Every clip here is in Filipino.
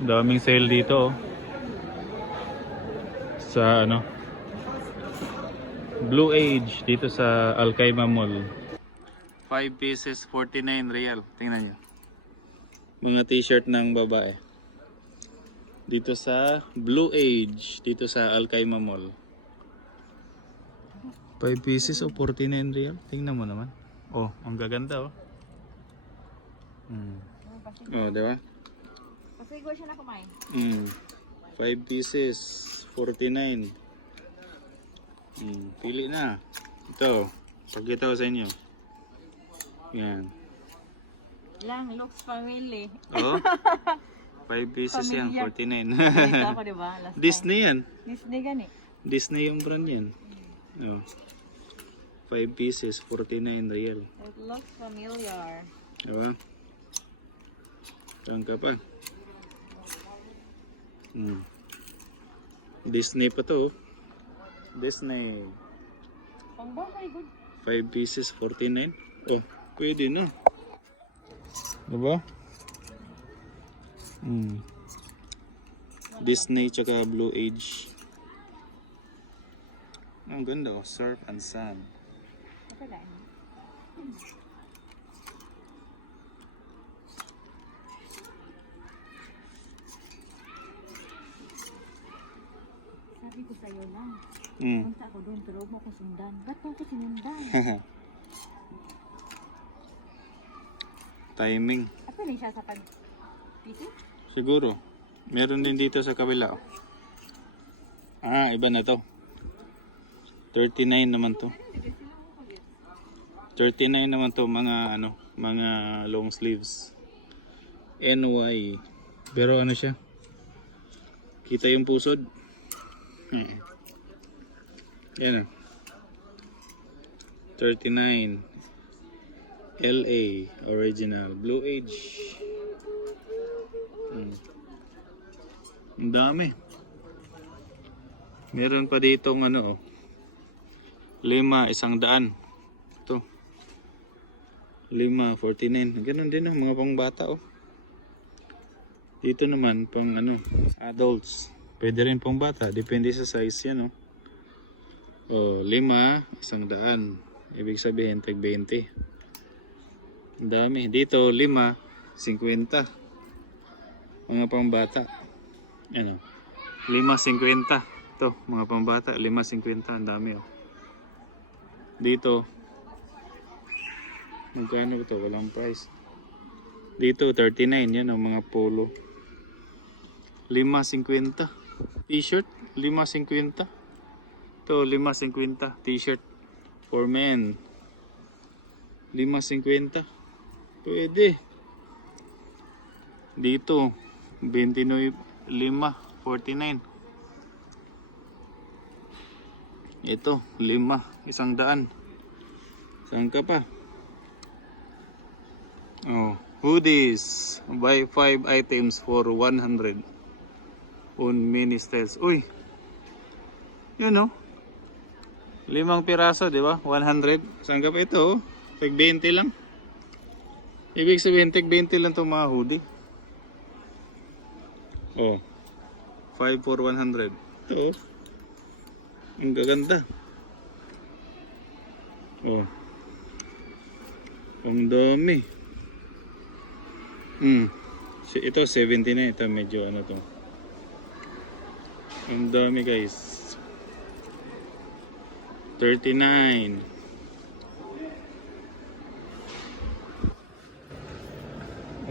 Daming sale dito, oh. Sa ano, Blue Age dito sa Alcaima Mall. 5 pieces 49 real. Tingnan nyo. Mga t-shirt ng babae. Dito sa Blue Age dito sa Alcaima Mall. 5 pieces o 49 real. Tingnan mo naman. Oh, ang gaganda, oh. Oh, di ba? Pasigo siya na kumain. 5 pieces 49. Pili na. Ito, pakita ko sa inyo. Yan. Lang, looks family. Oh. 5 pieces yan, 49. Ito ako, di ba? Last Disney yan. time. Disney gani. Disney yung brand yan. Oh. 5 pieces 49 real. It looks familiar. Diba? Saan ka pa? Disney pa to. Disney. Pang bahay, good. 5 pieces 49. Oh, pwede na. Diba? Disney tsaka Blue Age. Ang ganda, oh. Surf and Sand. Ito lang. Sabi ko sa'yo lang. Punta ako doon, pero huwag mo ako sundan. Ba't mo ako sinundan? Timing. At rin siya sa pag-piti? Siguro. Meron din dito sa kabila, oh. Ah, iba na to. 39 naman to. 39 naman to, mga ano, mga long sleeves. NY. Pero ano siya? Kita yung pusod. Yan, ah. 39 LA original Blue Age. Ang dami. Meron pa ditong ano, oh. 5, 100. Ito. 5, 49. Ganun din, oh, mga pangbata, oh. Dito naman pang ano, adults. Pwede rin pang bata, depende sa size yan, oh. Oh, 5, 100. Ibig sabihin tag 20. Ang dami. Dito 5, 50. Mga pangbata. Ano? 5.50. Ito, mga pambata, 5.50. Ang dami, oh. Dito, magkano ito? Walang price. Dito, 39. Yan, oh, mga polo. 5.50. T-shirt, 5.50. Ito, 5.50. T-shirt for men. 5.50. Pwede. Dito, 29, 5.49. Ito, 5, 100. Saan ka pa? Oh, hoodies. Buy 5 items for 100 on mini styles. Uy. Yun, oh. 5 piraso, di ba? 100. Saan ka pa ito, oh? Tag 20 lang. Ibig sabihin, tag 20 lang itong mga hoodie. Oh. 5 for 100. Ito, oh. Ang gaganda. Oh. Ang dami. Ito 70 na. Ito medyo ano to. Ang dami, guys. 39.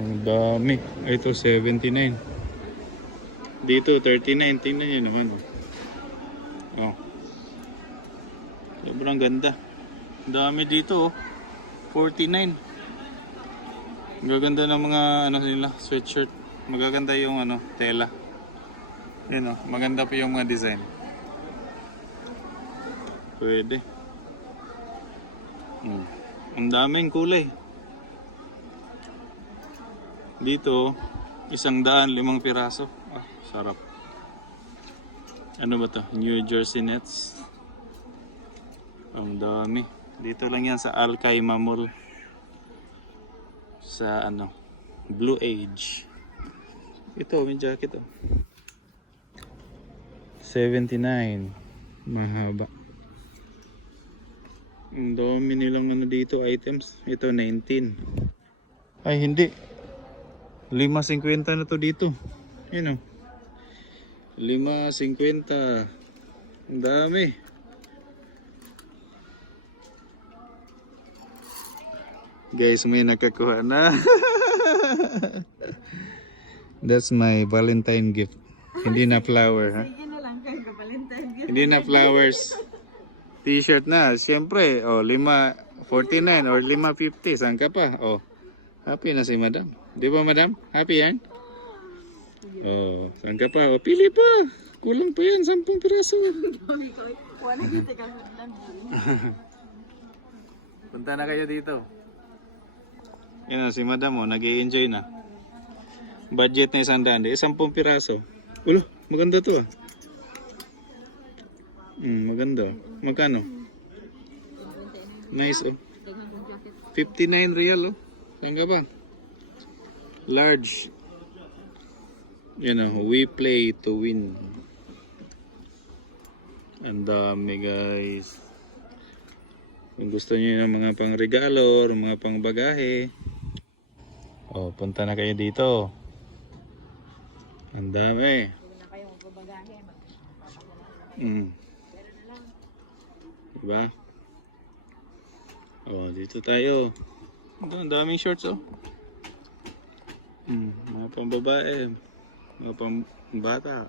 Ang dami. Ito 79. Dito 39. Tingnan nyo naman, oh. Oh. Sobrang ganda. Ang dami dito, oh. 49. Magaganda ng mga ano nila, sweatshirt. Magaganda yung ano, tela. Yan, oh. Maganda pa yung mga design. Pwede. Ang daming kulay. Dito, 105 piraso. Ah, sarap. Ano ba to? New Jersey Nets. Ang dami. Dito lang yan sa Alcaima Mall. Sa ano, Blue Age. Ito, may jacket oh. 79. Mahaba. Ang dami nilang ano dito items. Ito 19. Ay hindi. 5.50 na to dito. Yun oh. 5.50. Ang dami. Guys, may nakakuha na. That's my Valentine gift. Hindi na flower, ha? Sige na lang kayo, Valentine gift. Hindi na flowers. T-shirt na. Siyempre, oh, 5.49 or 5.50. Saan ka pa? Oh, happy na si madam. Di ba madam? Happy yan? Oh, saan ka pa? Oh, pili pa. Kulang pa yan. 10 piraso. Wala kita ka sundan. Punta na kayo dito. Yan o, si madam o, nag-i-enjoy na. Budget na 100. 10 piraso. Ulo, maganda to ah. Maganda. Magkano? Nice oh. 59 real oh. Saan ka ba? Large. Yan o, we play to win. Ang dami guys. Kung gusto niyo ng mga pang regalo or mga pang bagahe, oh, punta na kayo dito. Ang dami. Na kayo magbabagahe. Diba? Oh, dito tayo. Ang daming shorts oh. Mga pang babae, mga pang bata.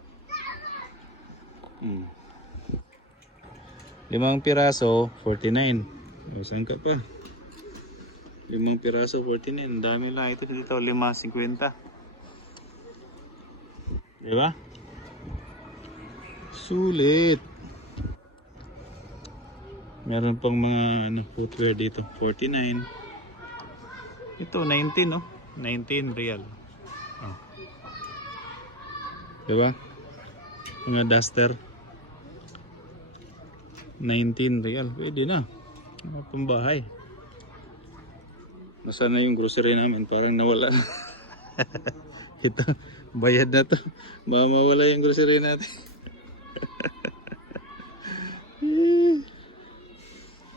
5 piraso, 49. O, saan ka pa? 5 piraso, 49. Ang dami lang. Ito dito, 5.50. Diba? Sulit. Meron pang mga ano, footwear dito. 49. Ito, 19 no? 19 real. Oh. Diba? Mga duster. 19 real. Pwede na. Mga pambahay. Nasaan na yung grocery namin? Parang nawala. Ito, bayad na to. Baka mawala yung grocery natin.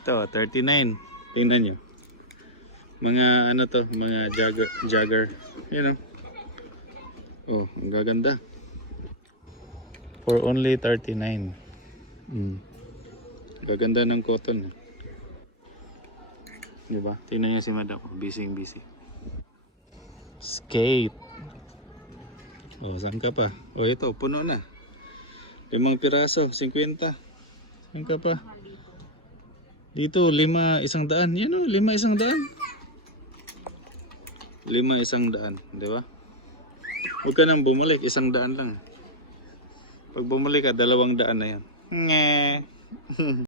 Ito, 39. Tingnan nyo. Mga ano to, mga jogger. Yun oh. Oh, ang gaganda. For only 39. Gaganda ng cotton. Diba? Tingnan niyo si madam. Busy. Skate. Oh, saan ka pa? Oh, ito, puno na. 5 piraso, 50. Saan ka pa? Dito, 5 100. Yan o, 5 100. 5 100. Diba? Huwag ka nang bumalik, 100 lang. Pag bumalik ka, 200 na yan. Nge.